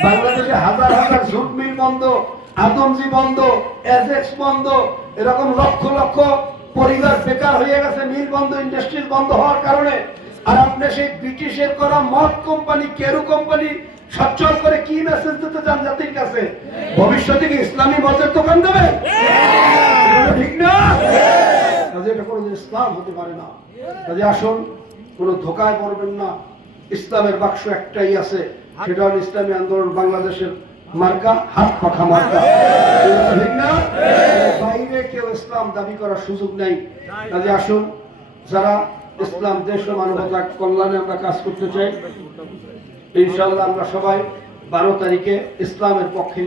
বাংলাদেশে হাজার হাজার ঝুট মিল বন্ধ, আদমজি বন্ধ, এজেক্স বন্ধ, এরকম লক্ষ লক্ষ পরিবার বেকার হয়ে গেছে মিল বন্ধ, ইন্ডাস্ট্রিজ বন্ধ হওয়ার কারণে। আর আপনি সেই ব্রিটিশের করা মদ কোম্পানি, কেরু কোম্পানি সচ্ছল করে কি মেসেজ দিতে চান জাতির কাছে? ভবিষ্যতে কি ইসলামী মদের দোকান দেবে? ঠিক না? কাজে এটা কোনোদিন ইসলাম হতে পারে না। কাজে আসুন, কোনো ধোকায় পড়বেন না। ইসলামের বাক্স একটাই আছে, সেটা হল ইসলামী আন্দোলন বাংলাদেশের মার্কা, হাত পাখা মার্কা। ঠিক না? বাইরে কেউ ইসলাম দাবি করার সুযোগ নেই। কাজে আসুন, যারা ইসলাম দেশ ও মানবতার কল্যাণে আমরা কাজ করতে চাই, ইনশাআল্লাহ আমরা সবাই 12 তারিখে ইসলামের পক্ষে,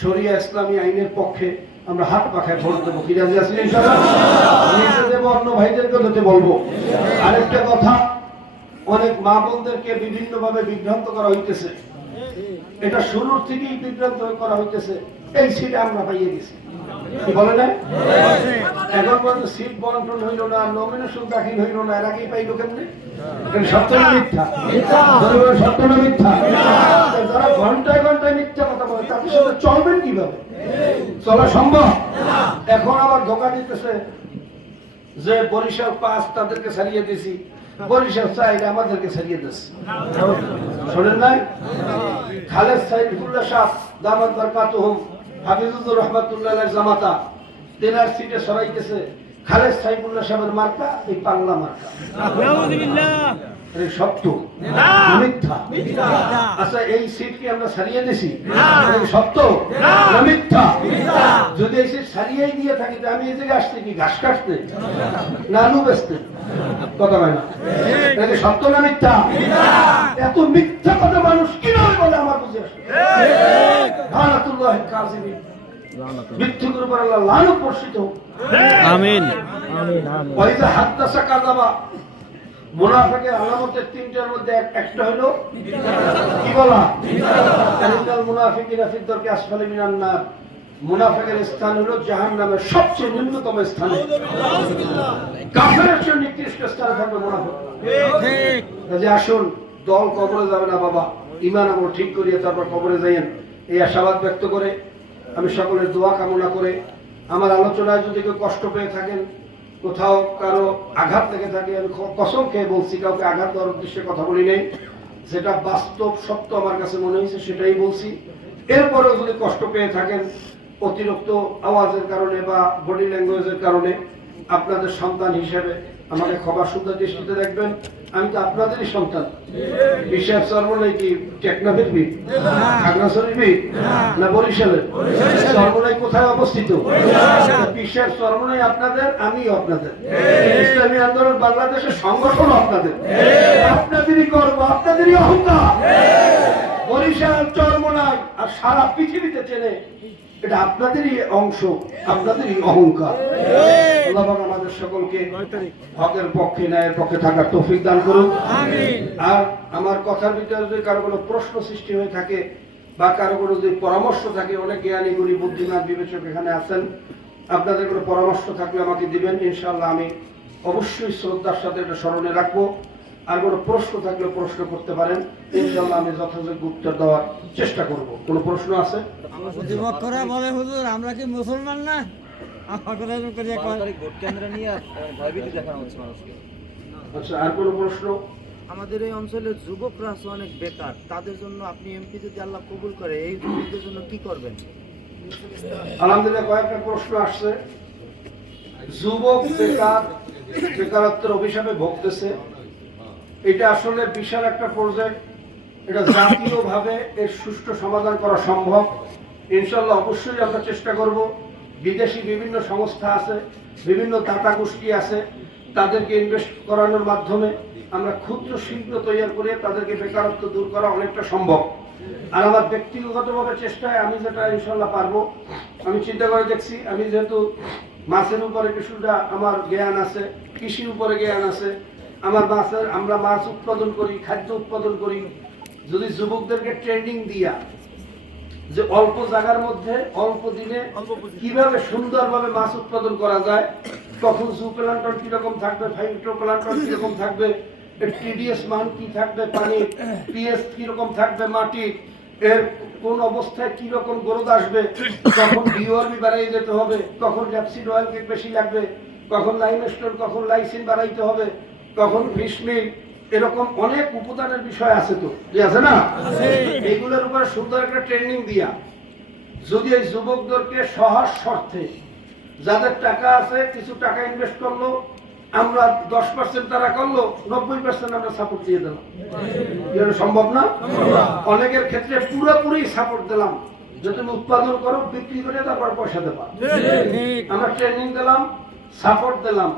শরিয়া ইসলামী আইনের পক্ষে আমরা হাত পাখায় ভোট দেবো। কি রাজি আছেন? ইনশাআল্লাহ নিজে দেব, অন্য ভাইদেরকে দিতে বলবো। আরেকটা কথা, অনেক মা বোনদেরকে বিভিন্ন ভাবে বিভ্রান্ত করা হইতেছে। এটা শুরুর থেকেই বিভ্রান্ত করা হইতেছে। এই সিট আমরা পাইয়ে দিছি, কি বলে না? এখন পর্যন্ত সিট বন্টন হইল না, নমিনেশন দাখিল হইল না, এর আগেই পাইল কেমনে? সত্য না মিথ্যা? সত্য না মিথ্যা? যারা ঘন্টায় ঘন্টায় মিথ্যা কথা বলে তাদের সাথে চলবেন কিভাবে? চলা সম্ভব? এখন আবার ধোকা দিতেছে যে বরিশাল 5 তাদেরকে ছাড়িয়ে দিছি, বরিশাল 4 আমাদেরকে ছাড়িয়ে দিচ্ছে। শোনেন নাই? খালেদ সাইফুল্লাহ সাহেব দামাত বরকাতুহুম হাফিজুর রহমাতুল্লাহ আলাইহি জামাতা তেনার সিটে সরাইতেছে খালেদ সাইফুল্লাহ সাহেবের মার্কা, এই পাল্লা মার্কা। নাউযুবিল্লাহ। এটা সত্য না মিথ্যা? আচ্ছা, এই সিট কি আমরা ছাড়িয়ে দিছি? এটা সত্য না মিথ্যা? যদি এই সিট ছাড়িয়েই দিয়ে থাকি, আমি এই জায়গায় আসছি কি ঘাস কাটতে না আলু বেচতে? কথা হয় না? এটা সত্য না মিথ্যা? এত মিথ্যা কথা মানুষ কিভাবে বলে আমার বুঝে আসে। লানাতুল্লাহ কাযিবিন, মিথ্যুকের উপর আল্লাহ লানত বর্ষিত হোক। আমিন আমিন আমিন। ওয়াইজা হাদাসা কাযাবা, মুনাফিকের আলামতের 3টার মধ্যে একটা হলো কি বলা? ইন্নাল মুনাফিকিনা ফি দারকি আসফালি মিনান নার, মুনাফিকের স্থান হলো জাহান্নামের সবচেয়ে নিম্নতম স্থানে। কাফেরের চেয়ে নিকৃষ্ট স্থানে থাকবে মুনাফিক। ঠিক। কাজে আসুন, দল কবরে যাবে না বাবা, ঈমান আমল ঠিক করিয়ে তারপর কবরে যাইয়েন, এই আশাবাদ ব্যক্ত করে আমি সকলের দোয়া কামনা করে, আমার আলোচনায় যদি কেউ কষ্ট পেয়ে থাকেন, কোথাও কারো আঘাত লেগে থাকে, আমি কসম খেয়ে বলছি, কাউকে আঘাত দেওয়ার উদ্দেশ্যে কথা বলি নেই। যেটা বাস্তব সত্য আমার কাছে মনে হয়েছে সেটাই বলছি। এরপরেও যদি কষ্ট পেয়ে থাকেন অতিরিক্ত আওয়াজের কারণে বা বডি ল্যাঙ্গুয়েজের কারণে, আপনাদের সন্তান হিসেবে আমাকে ক্ষমা সুন্দর দৃষ্টিতে দেখবেন। আমি তো আপনাদেরই সন্তান। বিশ্বাস সর্বনাই কি টেকনাফের বি, খাগড়াছড়ির বি না বরিশালের? সর্বনাই কোথায় অবস্থিত? বিশ্বাস সর্বনাই আপনাদের, আমিও আপনাদের। ইসলামী আন্দোলন বাংলাদেশের সংগঠন আপনাদের, আপনাদেরই গর্ব, আপনাদেরই অহংকার। বরিশাল, চরমোনাই আর সারা পৃথিবীতে চেনে, এটা আপনাদেরই অংশ, আপনাদেরই অহংকার। আল্লাহ পাক আমাদের সকলকে হকের পক্ষে, ন্যায়ের পক্ষে থাকার তৌফিক দান করুন। আর আমার কথার ভিতরে যদি কারো কোনো প্রশ্ন সৃষ্টি হয়ে থাকে বা কারো কোনো যদি পরামর্শ থাকে, অনেক জ্ঞানী গুণী বুদ্ধিমান বিবেচক এখানে আছেন, আপনাদের কোনো পরামর্শ থাকলে আমাকে দিবেন। ইনশাআল্লাহ আমি অবশ্যই শ্রদ্ধার সাথে এটা স্মরণে রাখবো। আর কোনো প্রশ্ন থাকলে প্রশ্ন করতে পারেন, ইনশাআল্লাহ আমি যথাযথ উত্তর দেওয়ার চেষ্টা করব। কোনো প্রশ্ন আছে? বলে হুজুর, আমরা কি মুসলমান না? আচ্ছা, আর কোনো প্রশ্ন? আমাদের এই অঞ্চলের যুবকরা আছে অনেক বেকার, তাদের জন্য আপনি এমপি যদি আল্লাহ কবুল করে, এই যুবকদের জন্য কি করবেন? আলহামদুলিল্লাহ, কয়েকটা প্রশ্ন আসছে। যুবক বেকার, বেকারত্বের অভিশাপে ভুগতেছে, এটা আসলে বিশাল একটা প্রজেক্ট। এটা জাতীয়ভাবে এর সুষ্ঠু সমাধান করা সম্ভব। ইনশাআল্লাহ অবশ্যই আমরা চেষ্টা করব। বিদেশি বিভিন্ন সংস্থা আছে, বিভিন্ন দাতা গোষ্ঠী আছে, তাদেরকে ইনভেস্ট করানোর মাধ্যমে আমরা ক্ষুদ্র শিল্প তৈরি করে তাদেরকে বেকারত্ব দূর করা অনেকটা সম্ভব। আর আমার ব্যক্তিগতভাবে চেষ্টায় আমি যেটা ইনশাআল্লাহ পারবো, আমি চিন্তা করে দেখছি, আমি যেহেতু মাছের উপরে কিছুটা আমার জ্ঞান আছে, কৃষির উপরে জ্ঞান আছে, আমরা মাছ উৎপাদন করি, খাদ্য উৎপাদন করি। যদি যুবকদেরকে ট্রেনিং দিয়া যে অল্প জায়গার মধ্যে অল্প দিনে কিভাবে সুন্দরভাবে মাছ উৎপাদন করা যায়, তখন জুপ্লান্টন কিরকম থাকবে, ফাইটোপ্লান্টন কিরকম থাকবে, টিডিএস মান কি থাকবে, পানি পিএস কিরকম থাকবে, মাটি এর কোন অবস্থায় কিরকম গ্রোথ আসবে, কখন ডিওআরবি বাড়াই যেতে হবে, কখন র্যাপসিড অয়েল বেশি লাগবে, কখন লাইমস্টোন, কখন লাইসিন বাড়াইতে হবে, কখন ফিশ মিল, এরকম অনেক উপাদানের বিষয় আছে, তো যে আছে না, এইগুলোর উপরে সুন্দর একটা ট্রেনিং দিয়া যদি এই যুবকদেরকে সহজ শর্তে, যাদের টাকা আছে কিছু টাকা ইনভেস্ট করলো, আমরা 10% তারা করলো, 90% আমরা সাপোর্ট দিয়ে দিলাম। এটা সম্ভব না? অনেকের ক্ষেত্রে পুরোপুরি সাপোর্ট দিলাম, যে তুমি উৎপাদন করো, বিক্রি করে তারপর পয়সা দেবা। আমরা ট্রেনিং দিলাম, সাপোর্ট দিলাম,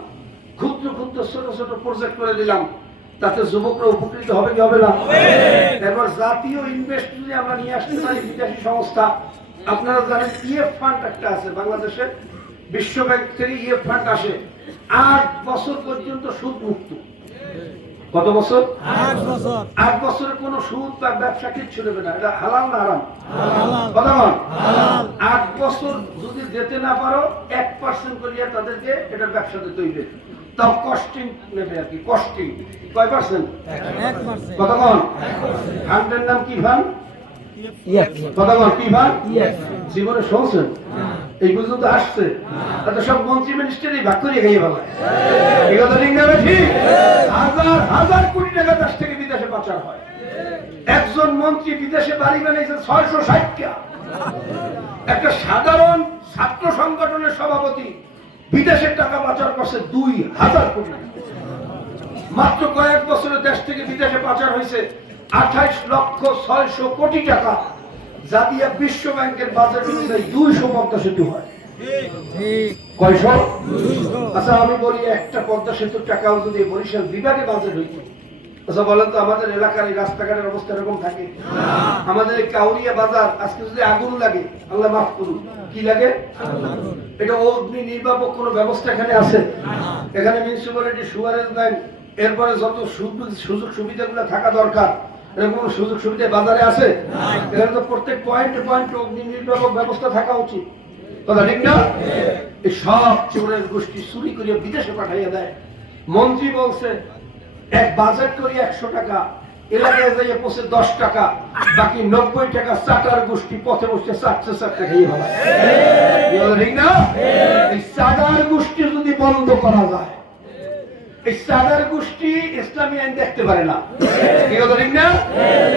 ক্ষুদ্র ক্ষুদ্র ছোট ছোট প্রজেক্ট করে দিলাম, তাতে যুবকরা উপকৃত হবে কি হবে না? এবার জাতীয় ইনভেস্ট যদি আমরা নিয়ে আসতে পারি, বিদেশি সংস্থা, আপনারা জানেন ইএফ ফান্ড একটা আছে বাংলাদেশে, বিশ্ব ব্যাংক থেকে ইএফ ফান্ড আসে, 8 বছর পর্যন্ত সুদ মুক্ত। কত বছর? 8 বছর। 8 বছরে কোনো সুদ বা ব্যবসা কিচ্ছু নেবে না। এটা হালাল না হারাম? হালাল। কথা বল। হালাল। 8 বছর যদি যেতে না পারো, 1% করিয়া তাদেরকে এটা ব্যবসা দিতে হইবে। তাও কস্টিং নেবে আর কি, কস্টিং। কয় পার্সেন্ট? 1%। কথা বল। ফান্ডের নাম কি ফান্ড? কথা বল, কি ফান্ড? জীবনে শুনছেন? এই পর্যন্ত আসছে, তাতে সব মন্ত্রী মিনিস্টারই ভাগ করে খাইয়ে ফেলায়। এই কথা ঠিক না ঠিক? হাজার হাজার কোটি টাকা দেশ থেকে বিদেশে পাচার হয়। একজন মন্ত্রী বিদেশে বাড়ি বানিয়েছে 660 টা। একটা সাধারণ ছাত্র সংগঠনের সভাপতি বিদেশের টাকা পাচার করছে 2000 কোটি। মাত্র কয়েক বছরে দেশ থেকে বিদেশে পাচার হয়েছে 28,600,000 কোটি টাকা, যা দিয়ে বিশ্ব ব্যাংকের বাজেট অনুযায়ী 200 পদ্মা সেতু হয়। কয়শো? আচ্ছা আমি বলি, একটা পদ্মা সেতুর টাকাও যদি বরিশাল বিভাগে বাজেট হইত, আচ্ছা বলেন তো আমাদের এলাকার এই রাস্তাঘাটের অবস্থা এরকম থাকে? আমাদের এই কাউরিয়া বাজার আজকে যদি আগুন লাগে, আল্লাহ মাফ করুন, কি লাগে? এটা অগ্নি নির্বাপক কোনো ব্যবস্থা এখানে আছে? এখানে মিউনিসিপ্যালিটি সুয়ারেজ ব্যাংক, এরপরে যত সুযোগ সুবিধাগুলো থাকা দরকার, এরকম সুযোগ সুবিধা বাজারে আছে? এখানে তো প্রত্যেক পয়েন্টে পয়েন্টে অগ্নি নির্বাপক ব্যবস্থা থাকা উচিত, কথা ঠিক না? এই সব চোরের গোষ্ঠী চুরি করে বিদেশে পাঠাইয়া দেয়। মন্ত্রী বলছে এক বাজেট করি 100 টাকা, এলাকায় যাইয়ে পৌঁছে 10 টাকা, বাকি 90 টাকা চাটার গোষ্ঠী পথে বসে চাটতে চাটতে খেয়ে ফেলায়। ঠিক না? এই চাটার গোষ্ঠী যদি বন্ধ করা যায়, এই চাটার গোষ্ঠী ইসলামী আইন দেখতে পারে না, ঠিক না?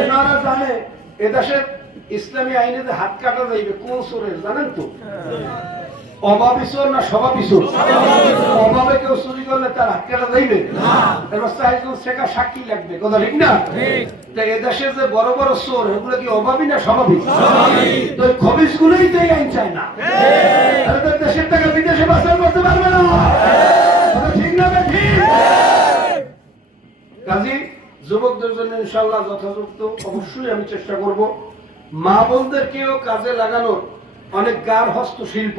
ওনারা জানে এদেশে ইসলামী আইনে যে হাত কাটা যাইবে কোন চোরের জানেন তো? অভাবী চোর না স্বভাবী চোর? অভাবে কেউ চুরি করলে তার হাত কাটা যাইবে? এবার 4 জন শেখা সাক্ষী লাগবে, কথা ঠিক না? এদেশে যে বড় বড় চোর, এগুলো কি অভাবী না স্বভাবী? তো খবিস গুলোই তো এই আইন চায় না। দেশের টাকা বিদেশে পাচার করতে পারবে না, ঠিক না? ঠিক। কাজী যুবকদের জন্য ইনশাআল্লাহ যথাযথ অবশ্যই আমি চেষ্টা করব মা বোনদেরকেও কাজে লাগানোর। অনেক গার হস্তশিল্প,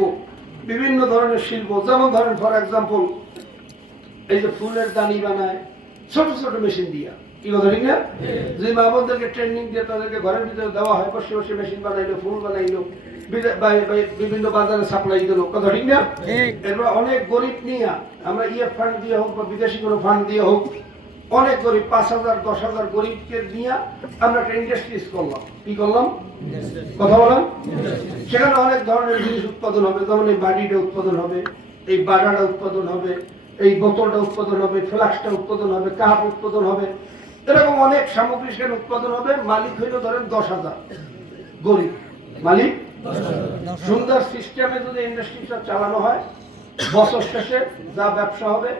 বিভিন্ন ধরনের শিল্প, যেমন ধরেন ফর এক্সাম্পল এই যে ফুলের দানি বানায় ছোট ছোট মেশিন দিয়া, কি কথা ঠিক না? যে মা বোনদেরকে ট্রেনিং দিয়ে তাদেরকে ঘরের ভিতরে দেওয়া হয়, বসে বসে মেশিন বানাইলো, ফুল বানাইলো, বিভিন্ন বাজারে সাপ্লাই দিল, কথা ঠিক না? এরপর অনেক গরিব নিয়ে আমরা ইএফ ফান্ড দিয়ে হোক বা বিদেশি কোনো ফান্ড দিয়ে হোক, অনেক গরিব 5,000 10,000 গরিবকে নিয়ে আমরা একটা ইন্ডাস্ট্রিজ করলাম। কি করলাম? কথা বলেন। সেখানে অনেক ধরনের জিনিস উৎপাদন হবে, যেমন এই বাড়িটা উৎপাদন হবে, এই বাগাটা উৎপাদন হবে, এই বোতলটা উৎপাদন হবে, ফ্লাস্কটা উৎপাদন হবে, কাপ উৎপাদন হবে, এরকম অনেক সামগ্রী সেখানে উৎপাদন হবে। মালিক হইল ধরেন 10,000 গরিব মালিক। সুন্দর সিস্টেমে যদি ইন্ডাস্ট্রিটা চালানো হয়, বছর শেষে যা ব্যবসা হবে,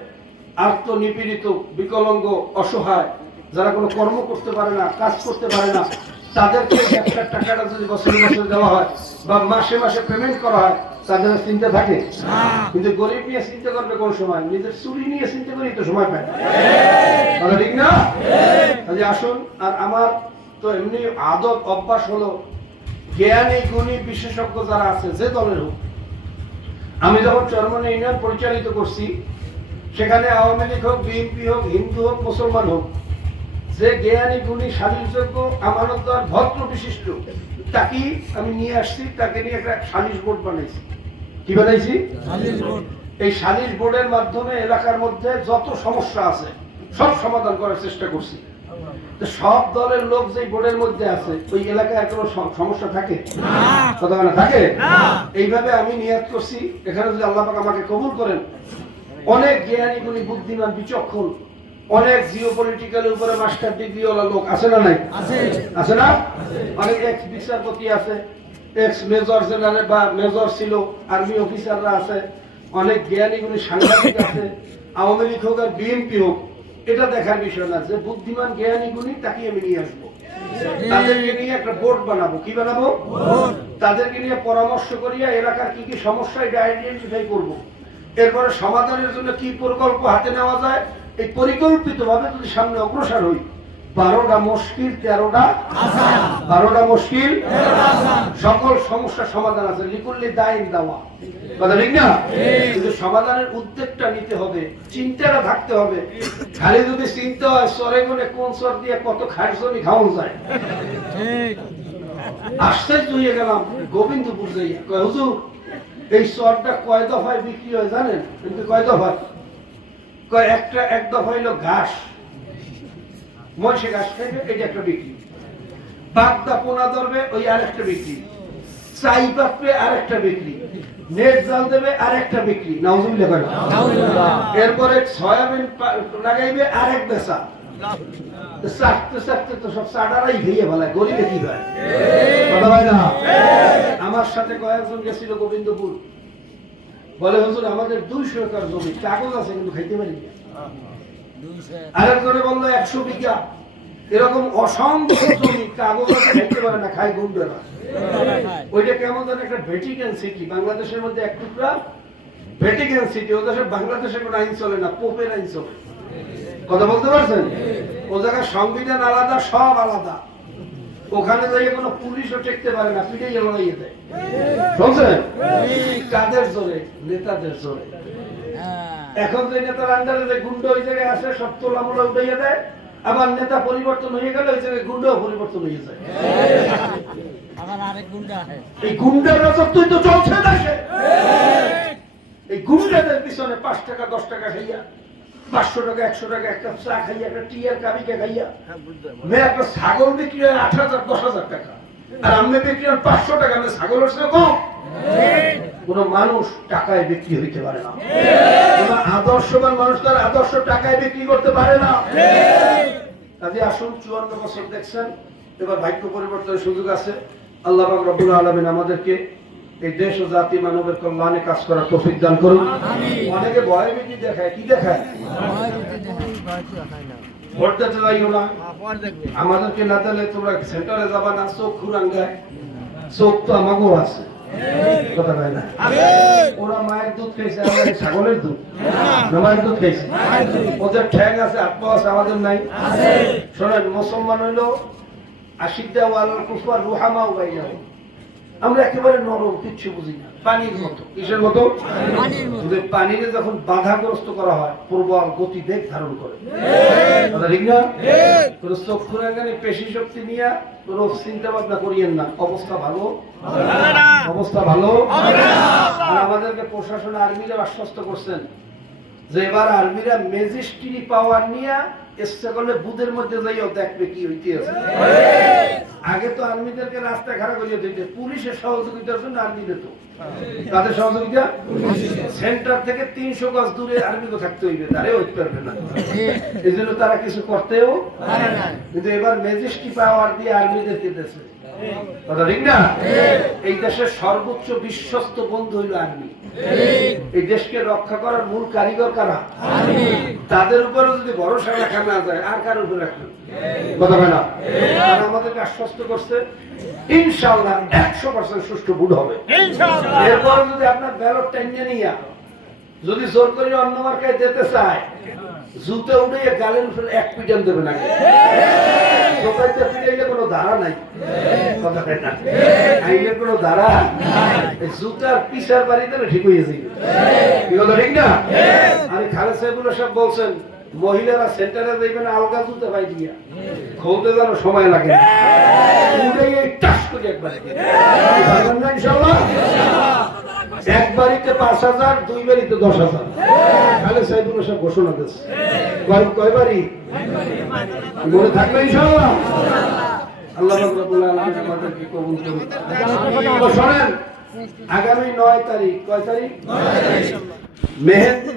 আত্মনিপীড়িত, বিকলাঙ্গ, অসহায়, যারা কোনো কর্ম করতে পারে না, কাজ করতে পারে না, তাদেরকে ব্যবসার টাকাটা যদি বছরে বছরে দেওয়া হয় বা মাসে মাসে পেমেন্ট করা হয়, তাদের চিন্তা থাকে। কিন্তু গরিব নিয়ে চিন্তা করবে কোন সময়? নিজের চুরি নিয়ে চিন্তা করি তো সময় পায় না, ঠিক না? আসুন। আর আমার তো এমনি আদত অভ্যাস হলো, জ্ঞানী গুণী বিশেষজ্ঞ যারা আছে যে দলের হোক, আমি যখন চরমনে ইউনিয়ন পরিচালিত করছি, সেখানে আওয়ামী লীগ হোক, বিএনপি হোক, হিন্দু হোক, মুসলমান হোক, যে জ্ঞানী গুণী সালিশযোগ্য আমানতদার ভদ্র বিশিষ্ট তাকে আমি নিয়ে আসছি, তাকে নিয়ে একটা সালিশ বোর্ড বানাইছি। কি বানাইছি? সালিশ বোর্ড। এই সালিশ বোর্ডের মাধ্যমে এলাকার মধ্যে যত সমস্যা আছে সব সমাধান করার চেষ্টা করছি। তো সব দলের লোক যে বোর্ডের মধ্যে আছে, ওই এলাকায় আর কোনো সমস্যা থাকে কথা না থাকে। এইভাবে আমি নিয়াত করছি, এখানে যদি আল্লাহ পাক আমাকে কবুল করেন, অনেক জ্ঞানী গুণী বুদ্ধিমান বিচক্ষণ, অনেক জিওপলিটিক্যাল উপরে মাস্টার ডিগ্রিওয়ালা লোক আছে না নাই? আছে না? অনেক এক্স বিচারপতি আছে, এক্স মেজর জেনারেল বা মেজর ছিল, আর্মি অফিসাররা আছে, অনেক জ্ঞানী গুণী সাংবাদিক আছে, আওয়ামী লীগ হোক আর বিএনপি হোক, এটা দেখার বিষয় না। যে বুদ্ধিমান জ্ঞানী গুণী তাকে আমি নিয়ে আসবো, তাদেরকে নিয়ে একটা বোর্ড বানাবো। কি বানাবো? তাদেরকে নিয়ে পরামর্শ করিয়া এলাকার কি কি সমস্যা এটা আইডেন্টিফাই করবো, এরপরে সমাধানের জন্য কি প্রকল্প হাতে নেওয়া যায়, এই পরিকল্পিত ভাবে যদি সামনে অগ্রসর হই, 12টা মুশকিল 13টা আসান, 12টা মুশকিল সকল সমস্যার সমাধান আছে। লিকুল্লি দাইন দাওয়া, কথা ঠিক না? কিন্তু সমাধানের উদ্যোগটা নিতে হবে, চিন্তাটা থাকতে হবে। খালি যদি চিন্তা হয় সরে গুনে কোন সর দিয়ে কত খাইছনি খাওয়া যায়, আশ্চর্য হয়ে গেলাম। গোবিন্দপুর যাইয়া কয় হুজুর এই সরটা কয় দফায় বিক্রি হয় জানেন? কিন্তু কয় দফায়? কয় একটা এক দফা হইলো ঘাস, মহিষে ঘাস খাইবে, এটা একটা বিক্রি। বাগদা পোনা ধরবে, ওই আরেকটা বিক্রি। চাই পাকবে, আরেকটা বিক্রি। নেট জাল দেবে, আরেকটা বিক্রি। নাউজুবিল্লাহ কয়। এরপরে সয়াবিন লাগাইবে, আরেক বেচা। চাটতে চাটতে তো সব চাটারাই ভেঙে ফেলায়, গরিবে কি হয়? কথা হয় না? আমার সাথে কয়েকজন গেছিল গোবিন্দপুর, বলে হুজুর আমাদের 200 একর জমি, কাগজ আছে কিন্তু খাইতে পারি না। আরেকজনে বললো 100 বিঘা, এরকম অসংখ্য জমি, কাগজ আছে খাইতে পারে না, খায় গুন্ডারা। ওইটা কেমন যেন একটা ভ্যাটিকান সিটি, বাংলাদেশের মধ্যে এক টুকরা ভ্যাটিকান সিটি। ও দেশে বাংলাদেশে কোনো আইন চলে না, পোপের আইন চলে। কথা বলতে পারছেন? ও জায়গায় সংবিধান আলাদা, সব আলাদা। ওখানে যাই কোনো পুলিশও টেকতে পারে না, পিঠে লড়াইয়ে দেয়। বুঝছেন? কাদের জোরে? নেতাদের জোরে। এখন যে নেতার আন্ডারে যে গুন্ডা ওই জায়গায় আসে, সব তোলামোলা উঠাইয়া দেয়। আবার নেতা পরিবর্তন হয়ে গেলে ওই জায়গায় গুন্ডাও পরিবর্তন হয়ে যায়। এই গুন্ডার রাজত্বই তো চলছে দেশে। এই গুন্ডাদের পিছনে 5 টাকা 10 টাকা খাইয়া, 500 টাকা 100 টাকা একটা চা খাইয়া, একটা টিয়ার কাবিকে খাইয়া, মেয়ে একটা ছাগল বিক্রি হয় 8,000 10,000 টাকা, আর আমি বিক্রি হয় 500 টাকা। আমি ছাগলের সঙ্গে কম। কোন মানুষ টাকায় বিক্রি হইতে পারে না। কোন আদর্শবান মানুষ তার আদর্শ টাকায় বিক্রি করতে পারে না। কাজে আসুন, 54 বছর দেখছেন, এবার ভাগ্য পরিবর্তনের সুযোগ আছে। আল্লাহ পাক রব্বুল আলামিন আমাদেরকে এই দেশ ও জাতি মানবের কল্যাণে কাজ করার তৌফিক দান করুন। অনেকে ভয় ভীতি দেখায়, কি দেখায়? ভোট দিতে যাইও না, আমাদেরকে না দিলে তোমরা সেন্টারে যাবা না, চোখ ঘুরাঙ্গায়। চোখ তো আমাকেও আছে, কথা কয় না? ওরা মায়ের দুধ খেয়েছে, আমরা ছাগলের দুধ না মায়ের দুধ খেয়েছি। ওদের ঠ্যাং আছে, হাত পা আছে, আমাদের নাই। শোনেন, মুসলমান হইলো আশিদ্দা ওয়াল কুফার রুহামা বাইনা, আমরা একেবারে নরম, কিচ্ছু বুঝি না, পানির মতো। কিসের মতো? পানিতে যখন বাধাগ্রস্ত করা হয়, প্রবল গতি বেগ ধারণ করে। ঠিক না? কোনো চক্ষু রাগানে পেশি শক্তি নিয়ে কোনো চিন্তা ভাবনা করিয়েন না। অবস্থা ভালো, অবস্থা ভালো। আর আমাদেরকে প্রশাসন, আর্মিরা আশ্বস্ত করছেন যে এবার আর্মিরা ম্যাজিস্ট্রি পাওয়ার নিয়ে চেষ্টা করলে বুথের মধ্যে যাইও দেখবে কি হইতে আছে। আগে তো আর্মিদেরকে রাস্তা খারাপ করিয়ে দিতে, পুলিশের সহযোগিতার জন্য আর্মি দিত। তাদের সহযোগিতা সেন্টার থেকে 300 গজ দূরে আর্মিকে থাকতে হইবে, তারে হইতে পারবে না। এই জন্য তারা কিছু করতেও পারে না। কিন্তু এবার ম্যাজিস্ট্রি পাওয়ার দিয়ে আর্মিদেরকে দিয়েছে, কথা ঠিক না? এই দেশের সর্বোচ্চ বিশ্বস্ত বন্ধু হইল আর্মি। এই দেশকে রক্ষা করার মূল কারিগর কারা? তাদের উপরে যদি ভরসা রাখা না যায়, আর কার উপরে রাখবেন? কথা হয় না? তারা আমাদেরকে আশ্বস্ত করছে ইনশাআল্লাহ 100% সুষ্ঠু ভোট হবে। এরপর যদি আপনার ব্যালট টাইনিয়ে নিয়া যদি জোর করে অন্য মার্কায় যেতে চায় জুতে উঠে গালের উপরে এক পিটান দেবে না সোফাইতে পিটাইলে কোনো ধারা নাই কথা কয় না আইনের কোনো ধারা এই জুতার পিছার বাড়িতে না ঠিক হয়ে যাবে কি কথা ঠিক না আরে খালেদ সাহেবুল্লাহ সাহেব বলছেন মহিলারা সেন্টারে যাইবেন আলগা জুতে পাই দিয়া খুলতে যেন সময় লাগে না উঠে এই টাস করে একবার ভাববেন না ইনশাআল্লাহ এক বাড়িতে 5,000 দুই বাড়িতে 10,000 খালেদ সাহেবুল্লাহ সাহেব ঘোষণা দিয়েছে কয় বাড়ি মনে থাকবে ইনশাআল্লাহ আল্লাহ রাব্বুল আলামিন আমাদেরকে কবুল করুন তো শুনেন আগামী 9 তারিখ কয় তারিখ 9 তারিখ মেহেন্দি